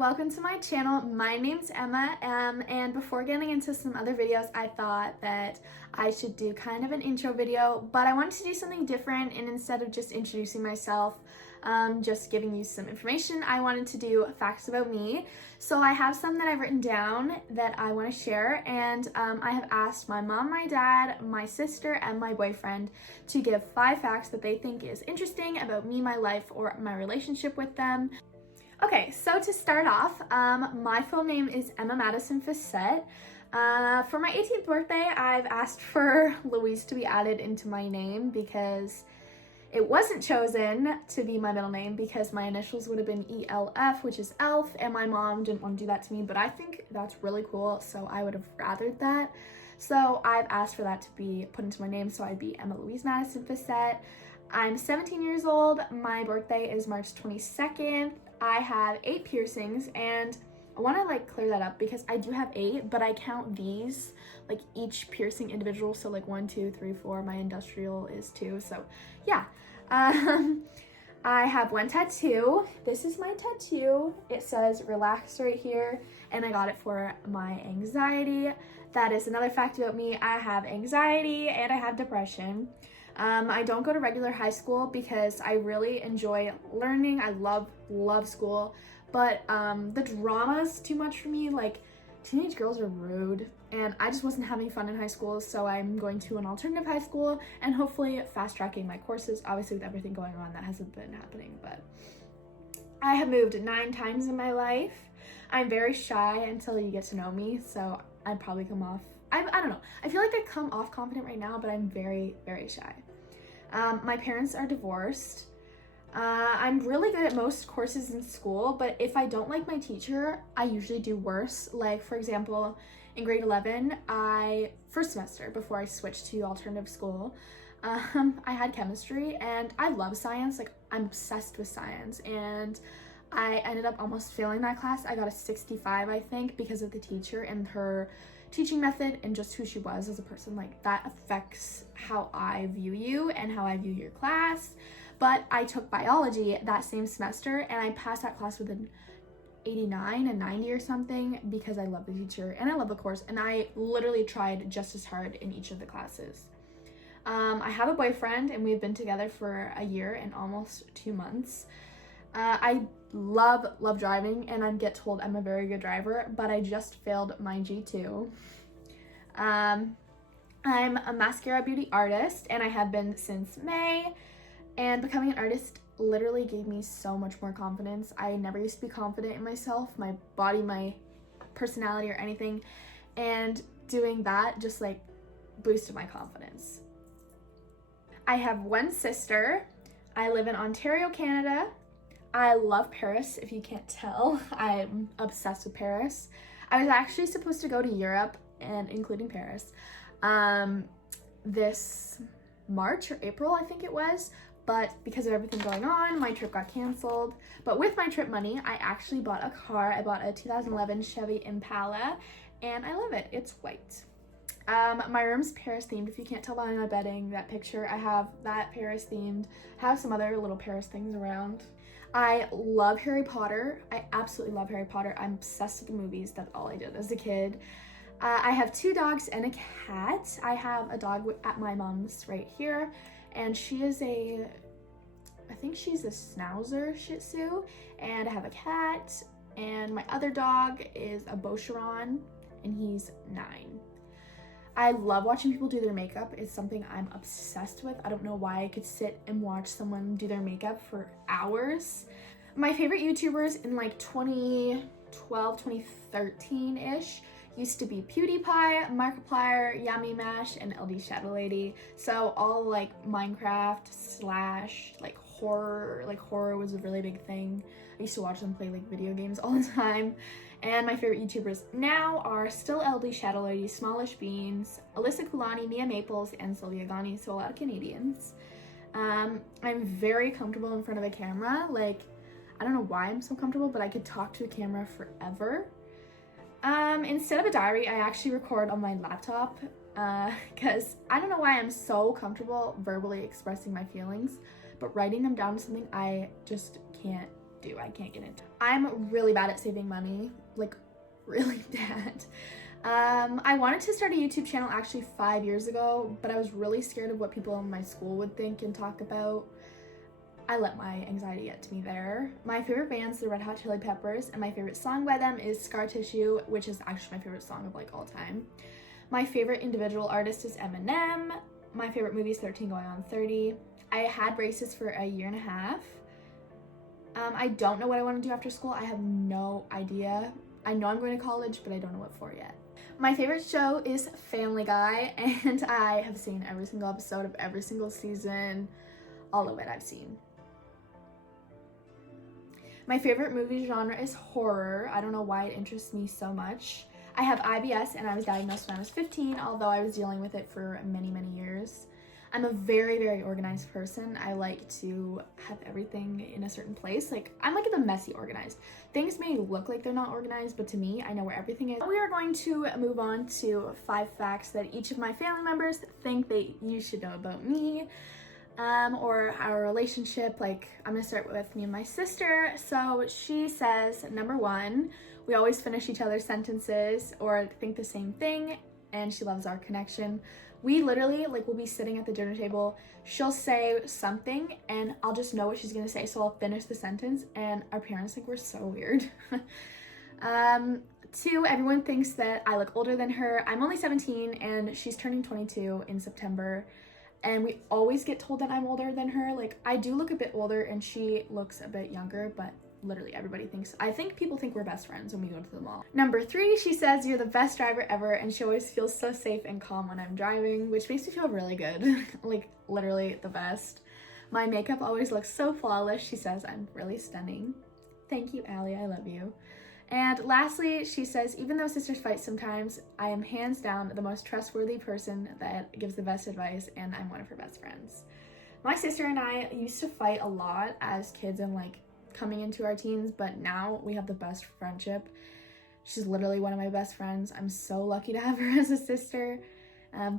welcome to my channel. My name's Emma, and before getting into some other videos, I thought that I should do kind of an intro video, but I wanted to do something different, and instead of just introducing myself, just giving you some information, I wanted to do facts about me. So I have some that I've written down that I want to share, and I have asked my mom, my dad, my sister, and my boyfriend to give 5 facts that they think is interesting about me, my life, or my relationship with them. Okay, so to start off, my full name is Emma Madison Fiset. For my 18th birthday, I've asked for Louise to be added into my name because it wasn't chosen to be my middle name because my initials would have been ELF, which is elf, and my mom didn't want to do that to me, but I think that's really cool, so I would have rathered that. So I've asked for that to be put into my name, so I'd be Emma Louise Madison Fiset. I'm 17 years old. My birthday is March 22nd. I have 8 piercings, and I want to clear that up because I do have 8, but I count these each piercing individual. So 1, 2, 3, 4. My industrial is 2. So yeah. I have 1 tattoo. This is my tattoo. It says relax right here, and I got it for my anxiety. That is another fact about me. I have anxiety and I have depression. I don't go to regular high school because I really enjoy learning. I love school, but the drama's too much for me. Teenage girls are rude, and I just wasn't having fun in high school, so I'm going to an alternative high school and hopefully fast-tracking my courses. Obviously, with everything going on, that hasn't been happening, but I have moved 9 times in my life. I'm very shy until you get to know me, so I'd probably come off, I don't know. I feel like I come off confident right now, but I'm very, very shy. My parents are divorced. I'm really good at most courses in school, but if I don't like my teacher, I usually do worse. For example, in grade 11, first semester before I switched to alternative school, I had chemistry, and I love science. I'm obsessed with science, and I ended up almost failing that class. I got a 65, I think, because of the teacher and her teaching method and just who she was as a person. That affects how I view you and how I view your class. But I took biology that same semester, and I passed that class with an 89 and 90 or something because I love the teacher and I love the course, and I literally tried just as hard in each of the classes. I have a boyfriend, and we've been together for a year and almost 2 months. I love driving, and I get told I'm a very good driver, but I just failed my G2. I'm a mascara beauty artist, and I have been since May, and becoming an artist literally gave me so much more confidence. I never used to be confident in myself, my body, my personality, or anything, and doing that just boosted my confidence. I have 1 sister. I live in Ontario, Canada. I love Paris, if you can't tell. I'm obsessed with Paris. I was actually supposed to go to Europe, and including Paris, this March or April, I think it was, but because of everything going on, my trip got canceled. But with my trip money, I actually bought a car. I bought a 2011 Chevy Impala, and I love it. It's white. My room's Paris themed. If you can't tell by my bedding, that picture, I have that Paris themed. I have some other little Paris things around. I love Harry Potter. I absolutely love Harry Potter. I'm obsessed with the movies. That's all I did as a kid. I have 2 dogs and a cat. I have a dog at my mom's right here, and she is I think she's a Schnauzer Shih Tzu, and I have a cat, and my other dog is a Bosheron, and he's 9. I love watching people do their makeup. It's something I'm obsessed with. I don't know why I could sit and watch someone do their makeup for hours. My favorite YouTubers in 2012, 2013-ish used to be PewDiePie, Markiplier, Yummy Mash, and LD Shadow Lady. So all Minecraft / horror was a really big thing. I used to watch them play video games all the time. And my favorite YouTubers now are still LD Shadow Lady, Smallish Beans, Alyssa Kulani, Mia Maples, and Sylvia Gani, so a lot of Canadians. I'm very comfortable in front of a camera. I don't know why I'm so comfortable, but I could talk to a camera forever. Instead of a diary, I actually record on my laptop because I don't know why I'm so comfortable verbally expressing my feelings, but writing them down is something I just can't do. I can't get into. I'm really bad at saving money, like really bad. I wanted to start a YouTube channel actually 5 years ago, but I was really scared of what people in my school would think and talk about. I let my anxiety get to me there. My favorite band's the Red Hot Chili Peppers, and my favorite song by them is Scar Tissue, which is actually my favorite song of like all time. My favorite individual artist is Eminem. My favorite movie is 13 Going on 30. I had braces for a year and a half. I don't know what I want to do after school. I have no idea. I know I'm going to college, but I don't know what for yet. My favorite show is Family Guy, and I have seen every single episode of every single season. All of it I've seen. My favorite movie genre is horror. I don't know why it interests me so much. I have IBS and I was diagnosed when I was 15, although I was dealing with it for many, many years. I'm a very, very organized person. I like to have everything in a certain place. Like, I'm like the messy organized. Things may look like they're not organized, but to me, I know where everything is. We are going to move on to 5 facts that each of my family members think that you should know about me. Or our relationship. Like, I'm gonna start with me and my sister. So she says, number 1, we always finish each other's sentences or think the same thing, and she loves our connection. We literally, like, we'll be sitting at the dinner table, she'll say something and I'll just know what she's gonna say, so I'll finish the sentence, and our parents think we're so weird. 2, everyone thinks that I look older than her. I'm only 17 and she's turning 22 in September. And we always get told that I'm older than her. Like, I do look a bit older and she looks a bit younger, but literally everybody thinks, I think people think we're best friends when we go to the mall. Number 3, she says, you're the best driver ever, and she always feels so safe and calm when I'm driving, which makes me feel really good. Like, literally the best. My makeup always looks so flawless. She says I'm really stunning. Thank you, Allie, I love you. And lastly, she says, even though sisters fight sometimes, I am hands down the most trustworthy person that gives the best advice, and I'm one of her best friends. My sister and I used to fight a lot as kids and like coming into our teens, but now we have the best friendship. She's literally one of my best friends. I'm so lucky to have her as a sister.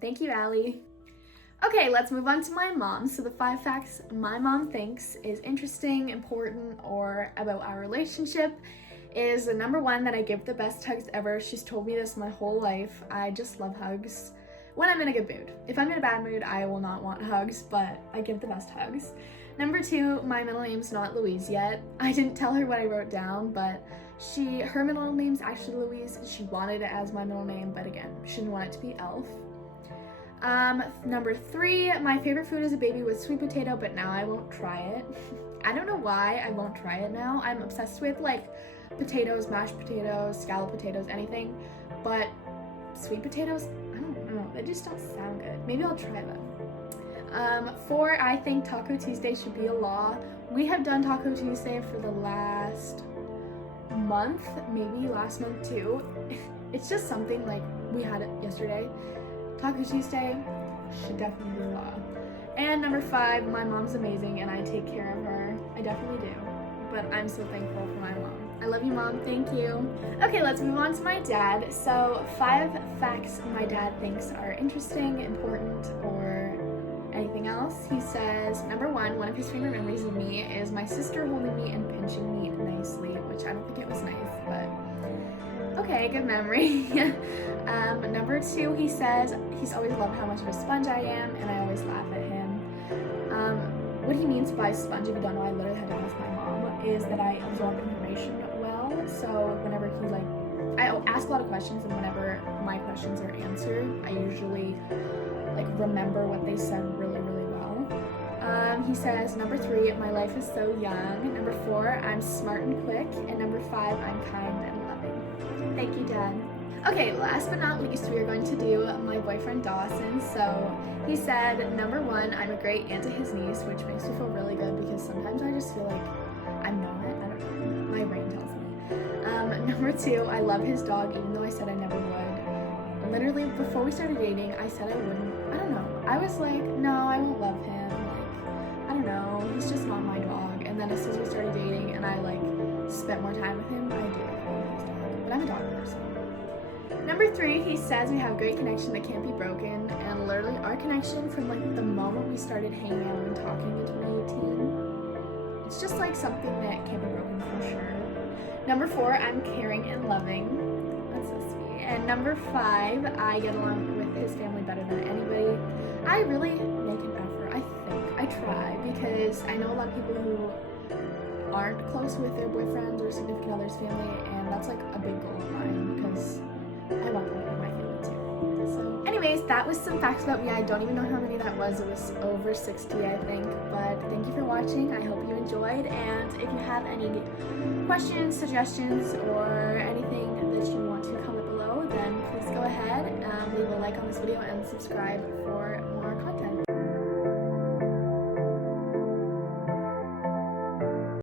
Thank you, Allie. Okay, let's move on to my mom. So the 5 facts my mom thinks is interesting, important, or about our relationship is the number 1, that I give the best hugs ever. She's told me this my whole life. I just love hugs when I'm in a good mood. If I'm in a bad mood, I will not want hugs, but I give the best hugs. Number 2, my middle name's not Louise yet. I didn't tell her what I wrote down, but her middle name's actually Louise. She wanted it as my middle name, but again, she didn't want it to be Elf. Number 3, my favorite food is a baby with sweet potato, but now I won't try it. I don't know why I won't try it now. I'm obsessed with like potatoes, mashed potatoes, scalloped potatoes, anything, but sweet potatoes, I don't know, they just don't sound good. Maybe I'll try them. 4, I think Taco Tuesday should be a law. We have done Taco Tuesday for the last month, maybe last month too. It's just something, like, we had it yesterday. Taco Tuesday should definitely be a law. And number 5, my mom's amazing and I take care of her. I definitely do, but I'm so thankful for my mom. I love you, Mom. Thank you. Okay, let's move on to my dad. So 5 facts my dad thinks are interesting, important, or anything else. He says, number 1, one of his favorite memories of me is my sister holding me and pinching me nicely, which I don't think it was nice, but okay, good memory. Number 2, he says he's always loved how much of a sponge I am, and I always laugh at him. What he means by sponge, if you don't know, I literally had to ask my mom, is that I absorb information well. So whenever he I ask a lot of questions, and whenever my questions are answered, I usually like remember what they said really, really well. He says, number 3, my life is so young. Number 4, I'm smart and quick. And number 5, I'm kind and loving. Thank you, Dad. Okay, last but not least, we are going to do my boyfriend Dawson. So he said, number 1, I'm a great aunt to his niece, which makes me feel really good because sometimes I just feel like I'm not. I don't know. My brain tells me. Number 2, I love his dog, even though I said I never would. Literally, before we started dating, I said I wouldn't. I don't know. I was like, no, I won't love him. Like, I don't know. He's just not my dog. And then as soon as we started dating and I like spent more time with him, I do love his dog. But I'm a dog person. Number 3, he says we have great connection that can't be broken, and literally our connection from like the moment we started hanging out and talking in 2018, it's just like something that can't be broken. Number 4, I'm caring and loving. That's so sweet. And number 5, I get along with his family better than anybody. I really make an effort, I think. I try, because I know a lot of people who aren't close with their boyfriends or significant other's family, and that's like a big goal of mine, because I want them to be my family too. So anyways, that was some facts about me. I don't even know how many that was. It was over 60, I think. But thank you for watching. I hope you enjoyed, and if you have any questions, suggestions, or anything that you want to comment below, then please go ahead, leave a like on this video and subscribe for more.